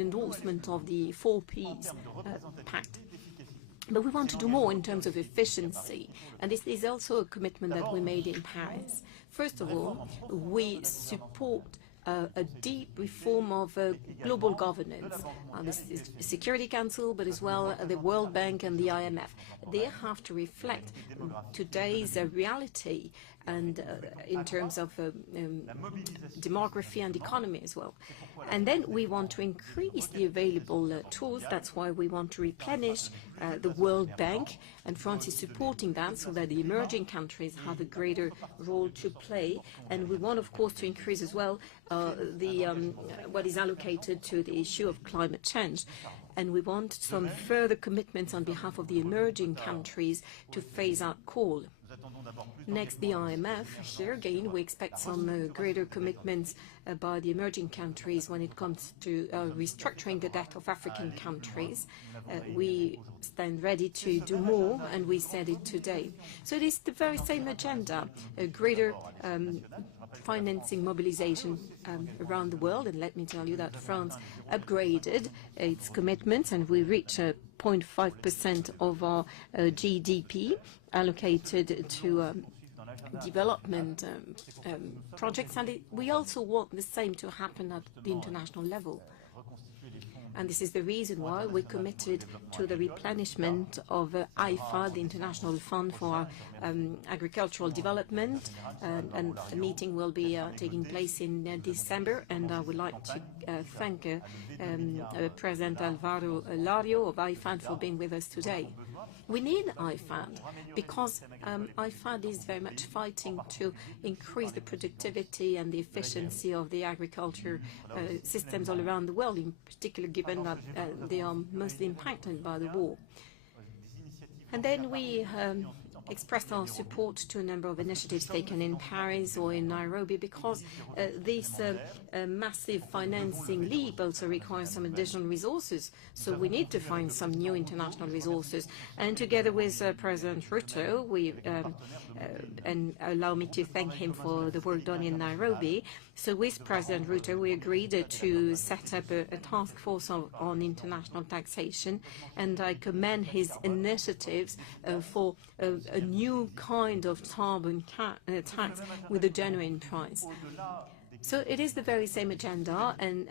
endorsement of the 4 Ps pact. But we want to do more in terms of efficiency, and this is also a commitment that we made in Paris. First of all, we support a deep reform of global governance. This is the Security Council, but as well the World Bank and the IMF. They have to reflect today's reality and in terms of demography and economy as well. And then we want to increase the available tools. That's why we want to replenish the World Bank, and France is supporting that so that the emerging countries have a greater role to play. And we want, of course, to increase as well what is allocated to the issue of climate change. And we want some further commitments on behalf of the emerging countries to phase out coal. Next, the IMF. Here again, we expect some greater commitments by the emerging countries when it comes to restructuring the debt of African countries. We stand ready to do more, and we said it today. So it is the very same agenda, a greater financing mobilization around the world. And let me tell you that France upgraded its commitments, and we reached 0.5% of our GDP allocated to development projects, and we also want the same to happen at the international level. And this is the reason why we committed to the replenishment of IFA, the International Fund for Agricultural Development, and a meeting will be taking place in December. And I would like to thank President Alvaro Lario of IFAD for being with us today. We need IFAD because IFAD is very much fighting to increase the productivity and the efficiency of the agriculture systems all around the world, in particular given that they are mostly impacted by the war. And then we expressed our support to a number of initiatives taken in Paris or in Nairobi, because this massive financing leap also requires some additional resources. So we need to find some new international resources. And together with President Ruto, and allow me to thank him for the work done in Nairobi. So with President Ruto, we agreed to set up a task force on international taxation, and I commend his initiatives for a new kind of carbon tax with a genuine price. So it is the very same agenda and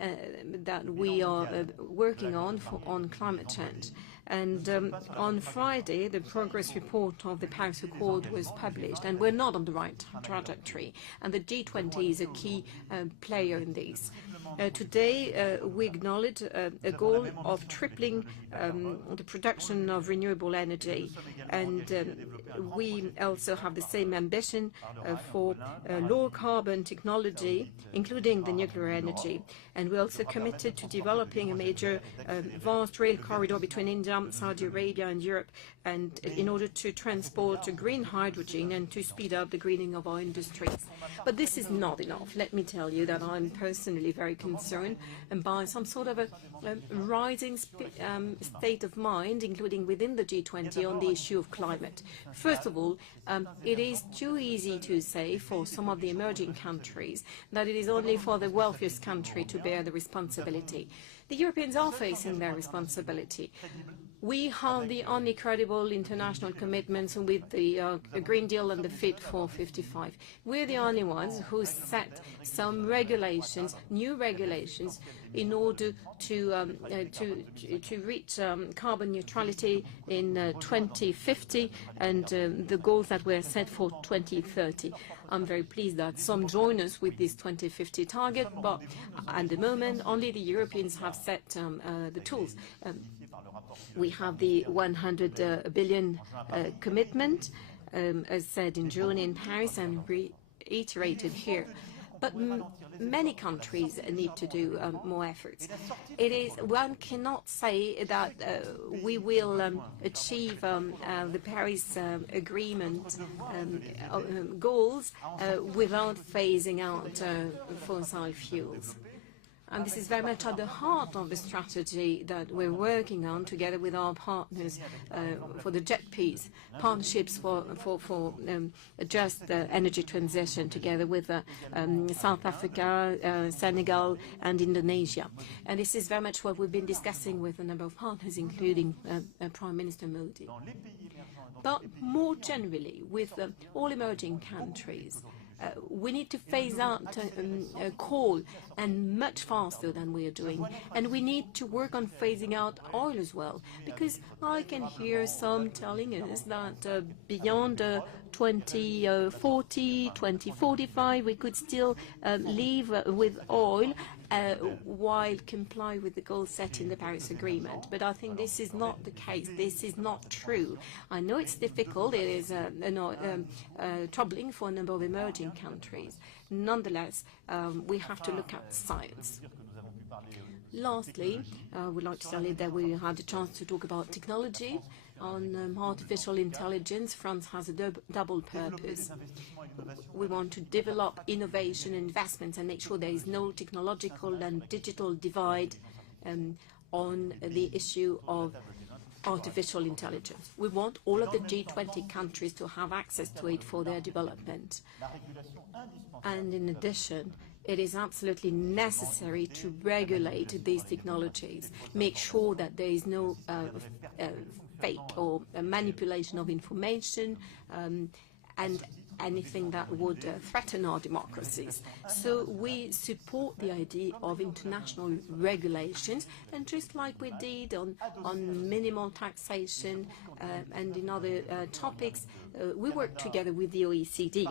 that we are working on climate change. And on Friday, the progress report of the Paris Accord was published, and we're not on the right trajectory. And the G20 is a key player in this. Today, we acknowledge a goal of tripling the production of renewable energy, and we also have the same ambition for low carbon technology, including the nuclear energy. And we're also committed to developing a major vast rail corridor between India, Saudi Arabia and Europe, and in order to transport green hydrogen and to speed up the greening of our industries. But this is not enough. Let me tell you that I'm personally very concerned by some sort of a rising state of mind, including within the G20, on the issue of climate. First of all, it is too easy to say for some of the emerging countries that it is only for the wealthiest country to bear the responsibility. The Europeans are facing their responsibility. We have the only credible international commitments with the Green Deal and the Fit for 55. We're the only ones who set some regulations, new regulations, in order to reach carbon neutrality in 2050 and the goals that were set for 2030. I'm very pleased that some join us with this 2050 target, but at the moment only the Europeans have set the tools. We have the 100 billion commitment, as said in June in Paris and reiterated here. But many countries need to do more efforts. One cannot say that we will achieve the Paris Agreement goals without phasing out fossil fuels. And this is very much at the heart of the strategy that we're working on together with our partners for the JETPs, partnerships for a just energy transition together with South Africa, Senegal and Indonesia. And this is very much what we've been discussing with a number of partners, including Prime Minister Modi. But more generally, with all emerging countries, we need to phase out coal, and much faster than we are doing. And we need to work on phasing out oil as well, because I can hear some telling us that beyond 2040, 2045, we could still live with oil while comply with the goals set in the Paris Agreement. But I think this is not the case. This is not true. I know it's difficult. It is troubling for a number of emerging countries. Nonetheless, we have to look at science. Lastly, I would like to tell you that we had a chance to talk about technology. On artificial intelligence, France has a double purpose. We want to develop innovation and investments and make sure there is no technological and digital divide on the issue of artificial intelligence. We want all of the G20 countries to have access to it for their development. And in addition, it is absolutely necessary to regulate these technologies, make sure that there is no fake or manipulation of information and anything that would threaten our democracies. So we support the idea of international regulations, and just like we did on minimal taxation and in other topics, we work together with the OECD,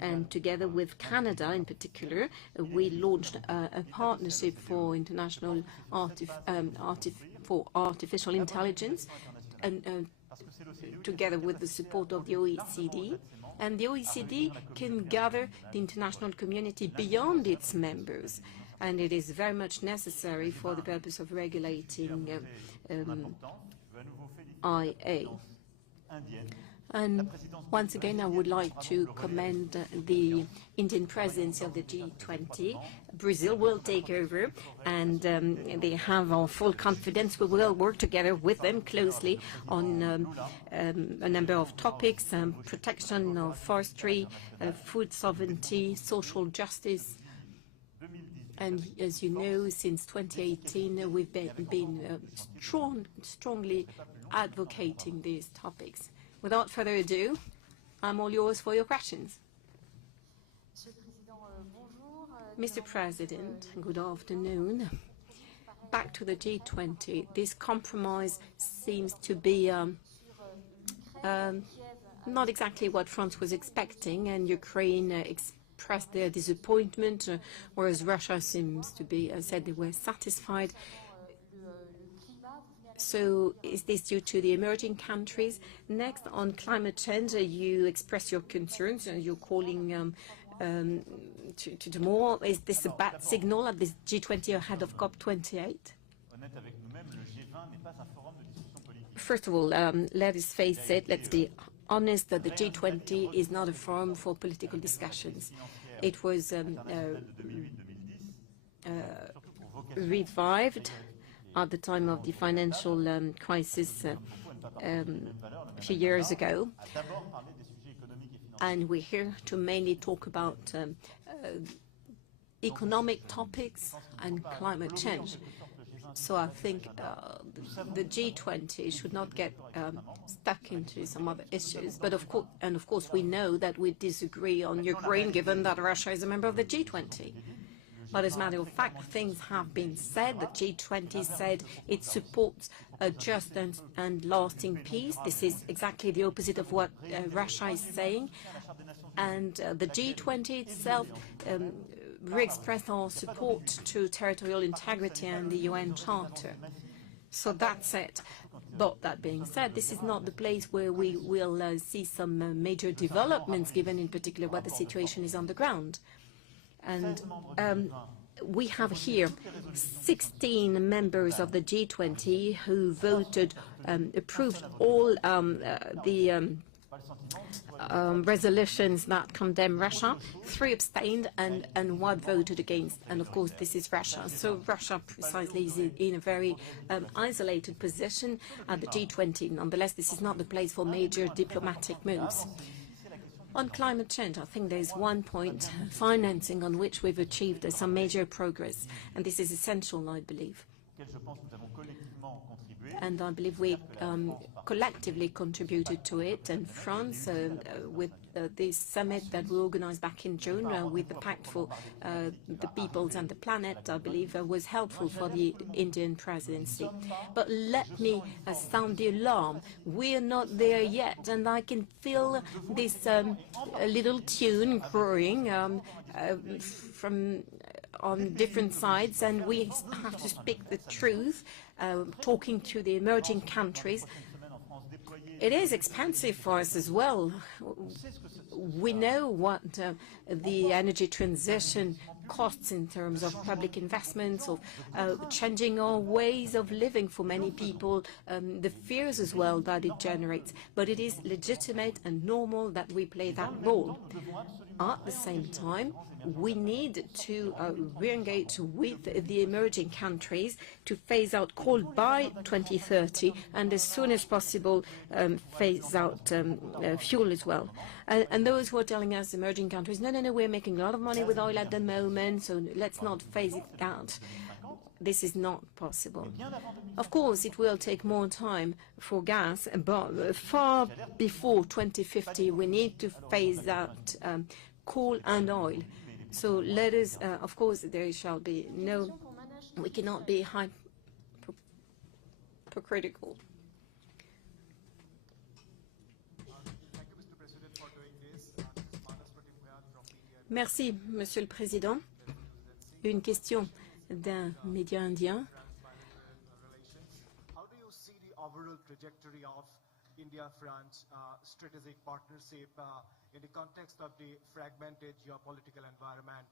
and together with Canada in particular, we launched a partnership for international artificial intelligence, and together with the support of the OECD. And the OECD can gather the international community beyond its members, and it is very much necessary for the purpose of regulating IA. And once again, I would like to commend the Indian presidency of the G20. Brazil will take over, and they have our full confidence. We will work together with them closely on a number of topics: protection of forestry, food sovereignty, social justice. And as you know, since 2018, we've been strongly advocating these topics. Without further ado, I'm all yours for your questions. Mr. President, good afternoon. Back to the G20. This compromise seems to be not exactly what France was expecting, and Ukraine expressed their disappointment, whereas Russia seems to be said they were satisfied. So is this due to the emerging countries? Next, on climate change, you express your concerns. You're calling to more. Is this a bad signal at this G20 ahead of COP28? First of all, let us face it, let's be honest, that the G20 is not a forum for political discussions. It was revived at the time of the financial crisis a few years ago. And we're here to mainly talk about economic topics and climate change. So I think the G20 should not get stuck into some other issues. But of course, we know that we disagree on Ukraine, given that Russia is a member of the G20. But as a matter of fact, things have been said. The G20 said it supports a just and lasting peace. This is exactly the opposite of what Russia is saying. And the G20 itself re-expressed our support to territorial integrity and the UN Charter. So that's it. But that being said, this is not the place where we will see some major developments, given in particular what the situation is on the ground. And we have here 16 members of the G20 who voted, approved all the resolutions that condemn Russia, 3 abstained and 1 voted against. And of course, this is Russia. So Russia precisely is in a very isolated position at the G20. Nonetheless, this is not the place for major diplomatic moves. On climate change, I think there is one point, financing, on which we've achieved some major progress, and this is essential, I believe. And I believe we collectively contributed to it. And France, with this summit that we organized back in June with the Pact for the Peoples and the Planet, I believe was helpful for the Indian presidency. But let me sound the alarm. We're not there yet, and I can feel this little tune growing from on different sides, and we have to speak the truth, talking to the emerging countries. It is expensive for us as well. We know what the energy transition costs in terms of public investments, of changing our ways of living for many people, the fears as well that it generates. But it is legitimate and normal that we play that role. At the same time, we need to re-engage with the emerging countries to phase out coal by 2030 and as soon as possible phase out fuel as well. And those who are telling us, emerging countries, no, we're making a lot of money with oil at the moment, so let's not phase it out. This is not possible. Of course, it will take more time for gas, but far before 2050, we need to phase out coal and oil. So let us, of course, there shall be no, we cannot be hypercritical. Merci, Monsieur le Président. Une question d'un média indien. How do you see the overall trajectory of India-France strategic partnership in the context of the fragmented geopolitical environment?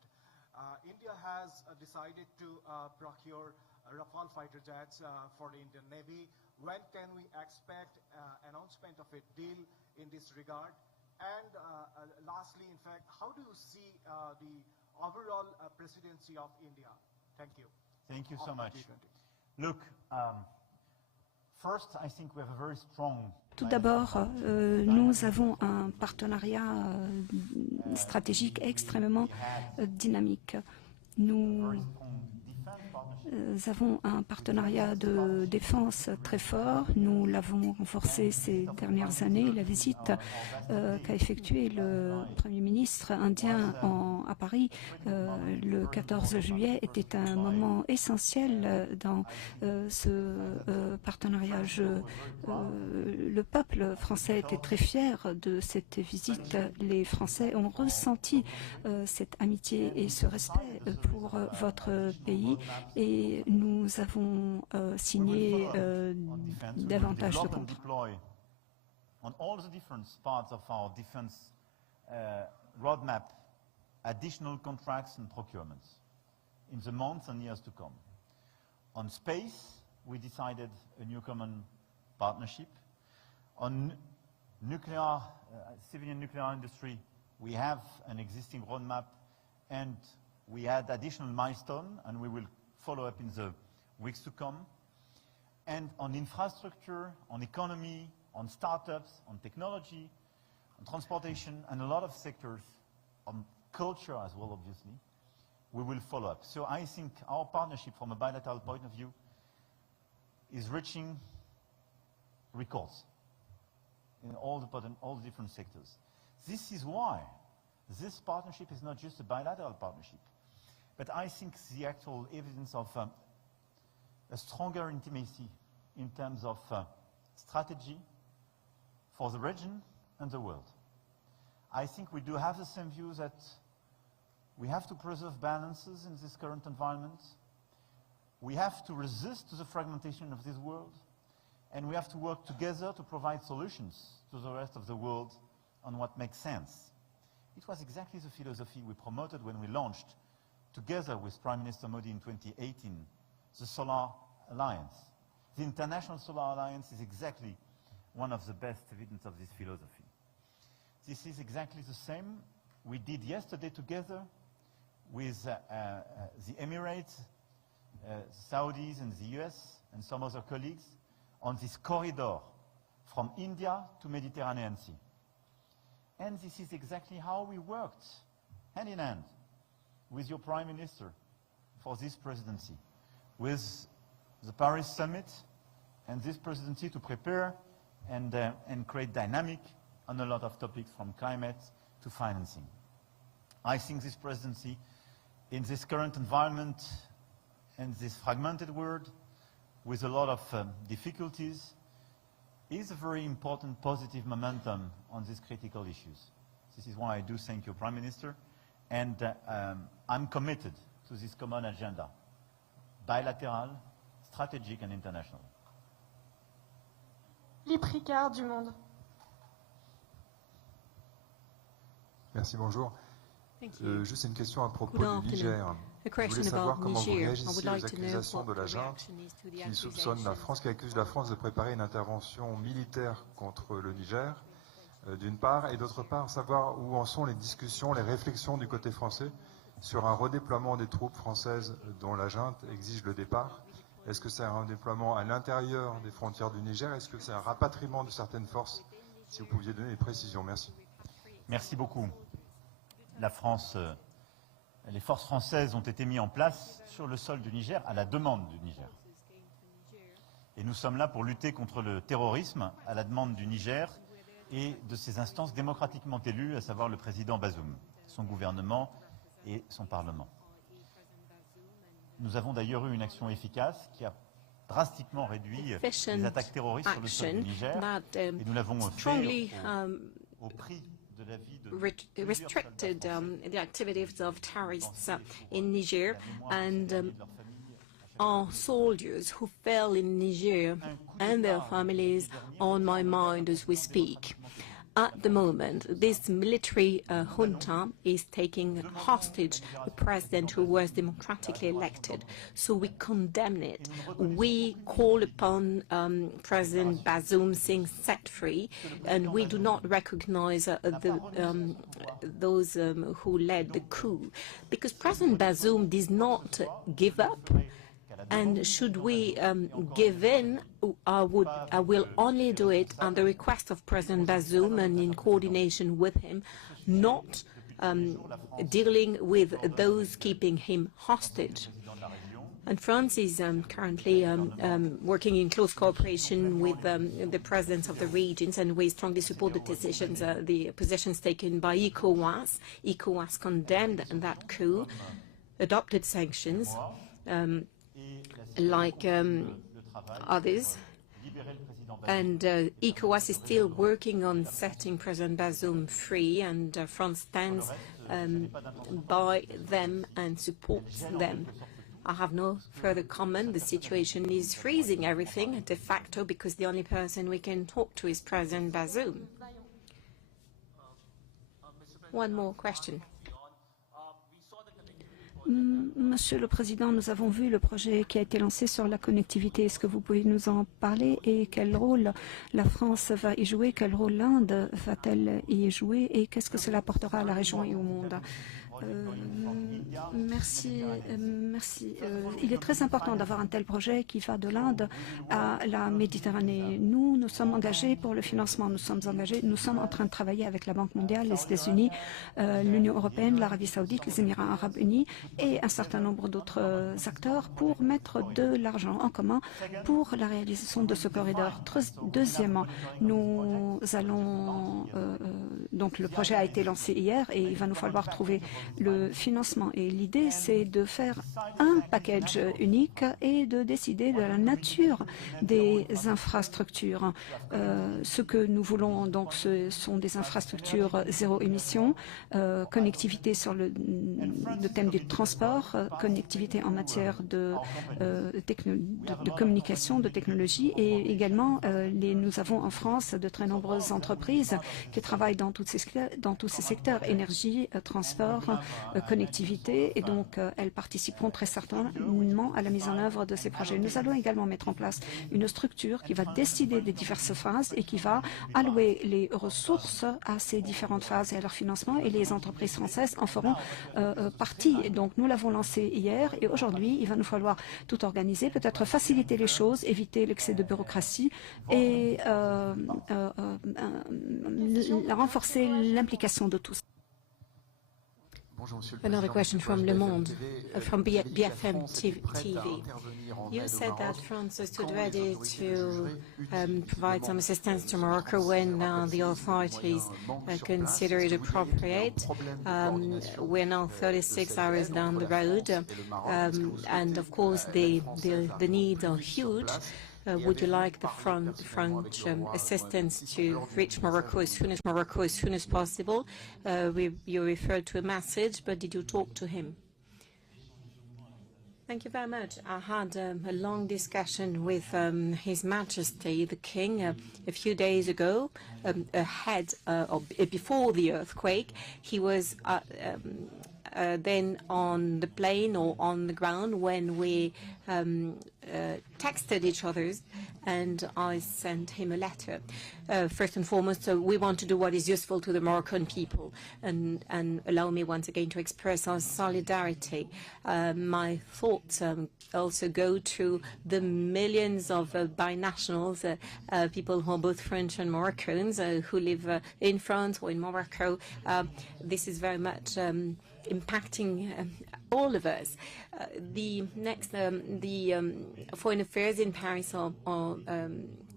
India has decided to procure Rafale fighter jets for the Indian Navy. When can we expect announcement of a deal in this regard? And lastly, in fact, how do you see the overall presidency of India? Thank you. Thank you so much. Look, first, I think we have a very strong. Tout d'abord, nous avons un partenariat stratégique extrêmement dynamique. Nous avons un partenariat de défense très fort. Nous l'avons renforcé ces dernières années. La visite qu'a effectuée le Premier ministre indien à Paris le 14 juillet était un moment essentiel dans ce partenariat. Le peuple français était très fier de cette visite. Les Français ont ressenti cette amitié et ce respect pour votre pays. Et nous avons signé davantage de contrats. On all the different parts of our defense roadmap, additional contracts and procurements in the months and years to come. On space, we decided a new common partnership. On nuclear, civilian nuclear industry, we have an existing roadmap and we add additional milestone and we will follow up in the weeks to come. And on infrastructure, on economy, on startups, on technology, on transportation, and a lot of sectors, on culture as well, obviously, we will follow up. So I think our partnership from a bilateral point of view is reaching records in all the different sectors. This is why this partnership is not just a bilateral partnership. But I think the actual evidence of a stronger intimacy in terms of strategy for the region and the world. I think we do have the same view that we have to preserve balances in this current environment. We have to resist to the fragmentation of this world. And we have to work together to provide solutions to the rest of the world on what makes sense. It was exactly the philosophy we promoted when we launched together with Prime Minister Modi in 2018, the Solar Alliance. The International Solar Alliance is exactly one of the best evidence of this philosophy. This is exactly the same we did yesterday together with the Emirates, Saudis and the US and some other colleagues on this corridor from India to Mediterranean Sea. And this is exactly how we worked hand in hand with your Prime Minister for this presidency, with the Paris Summit and this presidency to prepare and create dynamic on a lot of topics from climate to financing. I think this presidency, in this current environment and this fragmented world, with a lot of difficulties, is a very important positive momentum on these critical issues. This is why I do thank you, Prime Minister, and I'm committed to this common agenda, bilateral, strategic and international. Philippe Ricard du Monde. Merci, bonjour. Juste une question à propos du Niger. A question Je voulais savoir about comment vous Niger. I réagissez would aux like to know accusations de what la the junte reaction is to the qui soupçonne la France, qui accuse la France de préparer une intervention militaire contre le Niger, d'une part, et d'autre part, savoir où en sont les discussions, les réflexions du côté français sur un redéploiement des troupes françaises dont la junte exige le départ. Est-ce que c'est un redéploiement à l'intérieur des frontières du Niger? Est-ce que c'est un rapatriement de certaines forces? Si vous pouviez donner des précisions. Merci. Merci beaucoup. La France, les forces françaises ont été mises en place sur le sol du Niger à la demande du Niger. Et nous sommes là pour lutter contre le terrorisme à la demande du Niger et de ses instances démocratiquement élues, à savoir le président Bazoum, son gouvernement et son Parlement. Nous avons d'ailleurs eu une action efficace qui a drastiquement réduit les attaques terroristes sur le sol du Niger, et nous l'avons fait au prix de la vie de restricted the activities of terrorists in Niger, and our soldiers who fell in Niger and their families on my mind as we speak. At the moment, this military junta is taking hostage the president who was democratically elected. So we condemn it. We call upon President Bazoum being set free, and we do not recognize those who led the coup, because President Bazoum does not give up. And should we give in, I will only do it on the request of President Bazoum and in coordination with him, not dealing with those keeping him hostage. And France is currently working in close cooperation with the presidents of the regions, and we strongly support the decisions, the positions taken by ECOWAS. ECOWAS condemned that coup, adopted sanctions, like others, and ECOWAS is still working on setting President Bazoum free, and France stands by them and supports them. I have no further comment. The situation is freezing everything de facto, because the only person we can talk to is President Bazoum. One more question. Monsieur le Président, nous avons vu le projet qui a été lancé sur la connectivité. Est-ce que vous pouvez nous en parler, et quel rôle la France va y jouer, quel rôle l'Inde va-t-elle y jouer, et qu'est-ce que cela apportera à la région et au monde? Merci. Il est très important d'avoir un tel projet qui va de l'Inde à la Méditerranée. Nous sommes engagés pour le financement. Nous sommes en train de travailler avec la Banque mondiale, les États-Unis, l'Union européenne, l'Arabie saoudite, les Émirats arabes unis et un certain nombre d'autres acteurs pour mettre de l'argent en commun pour la réalisation de ce corridor. Deuxièmement, nous allons... donc le projet a été lancé hier et il va nous falloir trouver le financement. Et l'idée, c'est de faire un package unique et de décider de la nature des infrastructures. Ce que nous voulons, donc, ce sont des infrastructures zéro émission, connectivité sur le thème du transport, connectivité en matière de communication, de technologie, et également, nous avons en France de très nombreuses entreprises qui travaillent dans tous ces secteurs, énergie, transport, connectivité et donc elles participeront très certainement à la mise en œuvre de ces projets. Nous allons également mettre en place une structure qui va décider des diverses phases et qui va allouer les ressources à ces différentes phases et à leur financement, et les entreprises françaises en feront partie. Et donc nous l'avons lancé hier et aujourd'hui il va nous falloir tout organiser, peut-être faciliter les choses, éviter l'excès de bureaucratie et renforcer l'implication de tous. Another question from Le Monde, from BFM TV. You said that France stood ready to provide some assistance to Morocco when the authorities consider it appropriate. We're now 36 hours down the road, and of course the needs are huge. Would you like the French assistance to reach Morocco as soon as possible? You referred to a message, but did you talk to him? Thank you very much. I had a long discussion with His Majesty the King a few days ago, ahead or before the earthquake. He was then on the plane or on the ground when we texted each other, and I sent him a letter. First and foremost, we want to do what is useful to the Moroccan people, and allow me once again to express our solidarity. My thoughts also go to the millions of binationals, people who are both French and Moroccans, who live in France or in Morocco. This is very much impacting all of us. The Foreign Affairs in Paris or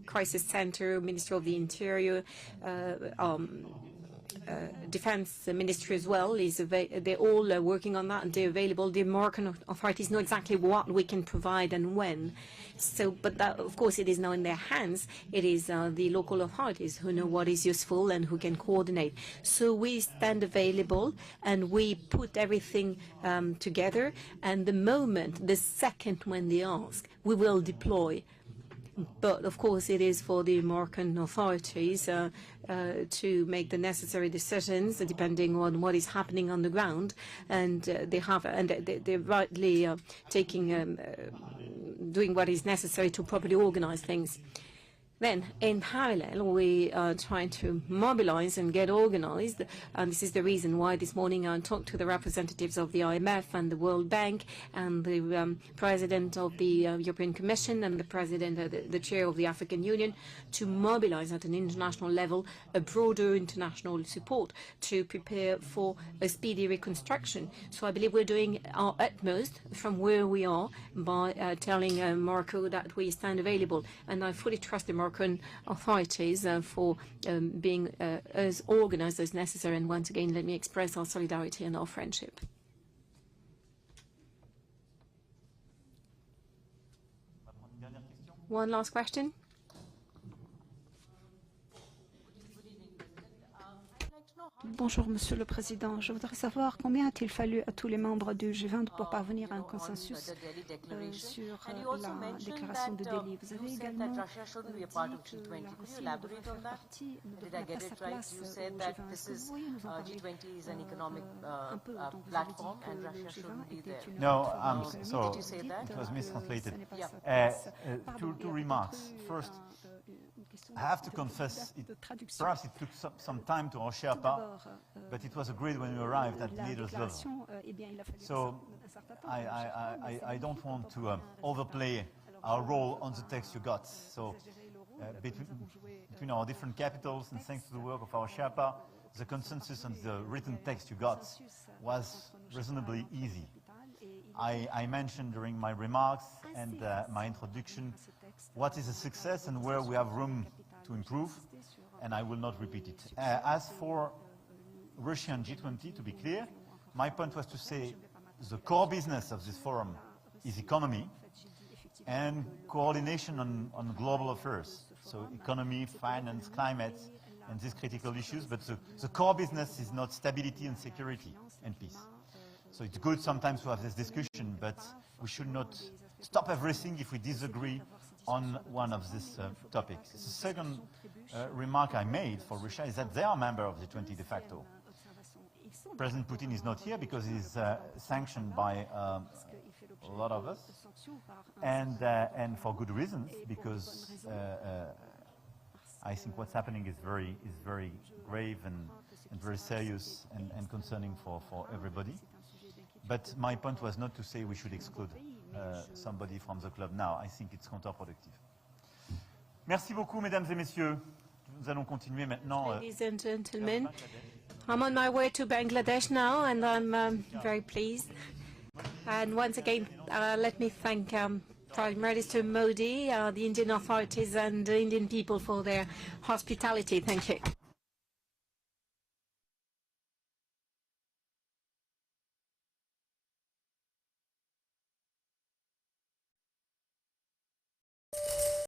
Crisis Center, Ministry of the Interior, Defense Ministry as well, they're all working on that and they're available. The Moroccan authorities know exactly what we can provide and when. So, but that, of course, it is now in their hands. It is the local authorities who know what is useful and who can coordinate. So we stand available and we put everything together. And the second when they ask, we will deploy. But of course, it is for the Moroccan authorities to make the necessary decisions depending on what is happening on the ground, and they're rightly doing what is necessary to properly organize things. Then, in parallel, we are trying to mobilize and get organized, and this is the reason why this morning I talked to the representatives of the IMF and the World Bank and the President of the European Commission and the Chair of the African Union to mobilize at an international level a broader international support to prepare for a speedy reconstruction. So I believe we're doing our utmost from where we are by telling Morocco that we stand available, and I fully trust the Moroccan authorities for being as organized as necessary. And once again, let me express our solidarity and our friendship. One last question. Bonjour, Monsieur le Président. Je voudrais savoir combien a-t-il fallu à tous les membres du G20 pour parvenir à un consensus sur la déclaration de Delhi. Vous avez également dit que la Russie devrait faire partie, ne devrait pas sa place au G20. Est-ce que vous pourriez nous en parler un peu? Donc vous avez dit que le G20 était une plateforme économique. It was mistranslated. Two remarks. First, I have to confess, perhaps it took some time to our Sherpa, but it was agreed when we arrived at the leaders' level. So I don't want to overplay our role on the text you got. So between our different capitals and thanks to the work of our Sherpa, the consensus on the written text you got was reasonably easy. I mentioned during my remarks and my introduction what is a success and where we have room to improve, and I will not repeat it. As for Russia and G20, to be clear, my point was to say the core business of this forum is economy and coordination on global affairs, so economy, finance, climate, and these critical issues, but the core business is not stability and security and peace. So it's good sometimes to have this discussion, but we should not stop everything if we disagree on one of these topics. The second remark I made for Russia is that they are a member of the G20 de facto. President Putin is not here because he's sanctioned by a lot of us, and for good reasons, because I think what's happening is very grave and very serious and concerning for everybody. But my point was not to say we should exclude somebody from the club now. I think it's counterproductive. Merci beaucoup, mesdames et messieurs. Nous allons continuer maintenant. Ladies and gentlemen, I'm on my way to Bangladesh now, and I'm very pleased. And once again, let me thank Prime Minister Modi, the Indian authorities and the Indian people for their hospitality. Thank you.